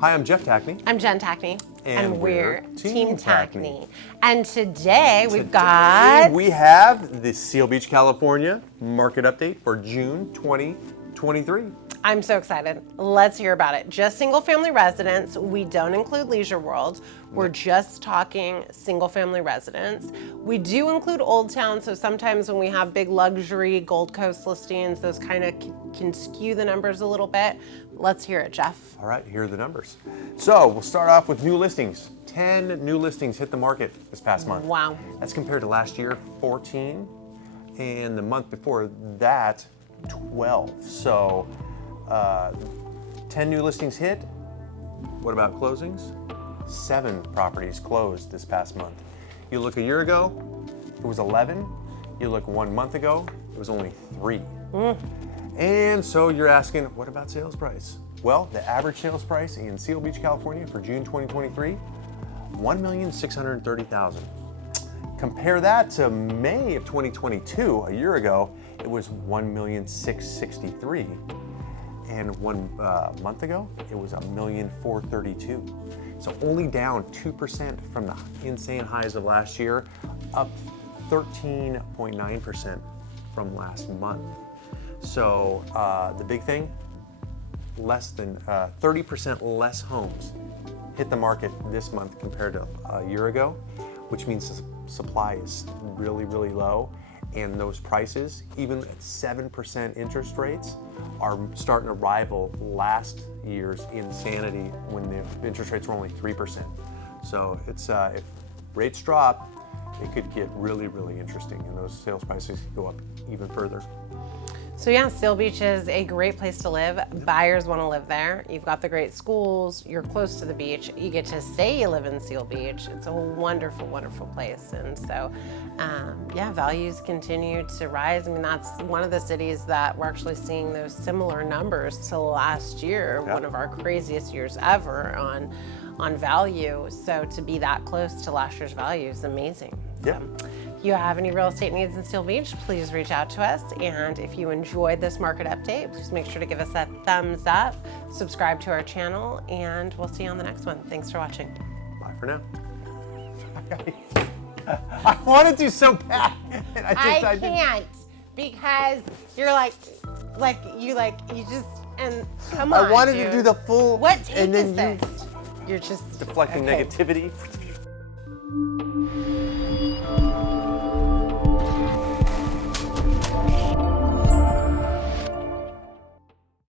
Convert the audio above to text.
Hi, I'm Jeff Tackney. I'm Jen Tackney. And we're Team TeamTackney. Tackney. And today we have the Seal Beach, California market update for June 2023. I'm so excited. Let's hear about it. Just single family residents. We don't include Leisure World. We're just talking single family residents. We do include Old Town, so sometimes when we have big luxury Gold Coast listings, those kind of can skew the numbers a little bit. Let's hear it, Jeff. All right, here are the numbers. So we'll start off with new listings. 10 new listings hit the market this past month. Wow. That's compared to last year, 14, and the month before that, 12. So 10 new listings hit. What about closings? 7 properties closed this past month. You look a year ago, it was 11. You look 1 month ago, it was only 3. And so you're asking, what about sales price? Well, the average sales price in Seal Beach, California for June 2023, $1,630,000. Compare that to May of 2022, a year ago, it was $1,663,000. And 1 month ago, it was $1,432,000. So only down 2% from the insane highs of last year, up 13.9% from last month. So the big thing, less than 30% less homes hit the market this month compared to a year ago, which means the supply is really, really low. And those prices, even at 7% interest rates, are starting to rival last year's insanity when the interest rates were only 3%. So it's if rates drop, it could get really, really interesting, and those sales prices could go up even further. So yeah, Seal Beach is a great place to live. Buyers want to live there. You've got the great schools, you're close to the beach, you get to say you live in Seal Beach. It's a wonderful, wonderful place. And so, yeah, values continue to rise. I mean, that's one of the cities that we're actually seeing those similar numbers to last year, one of our craziest years ever on value. So to be that close to last year's value is amazing. Yeah. If you have any real estate needs in Seal Beach, please reach out to us. And if you enjoyed this market update, please make sure to give us a thumbs up, subscribe to our channel, and we'll see you on the next one. Thanks for watching. Bye for now. I wanted to so bad. I can't because you're you just, and come on, I wanted dude. to do the full. What take and then is this? You're just deflecting okay. negativity.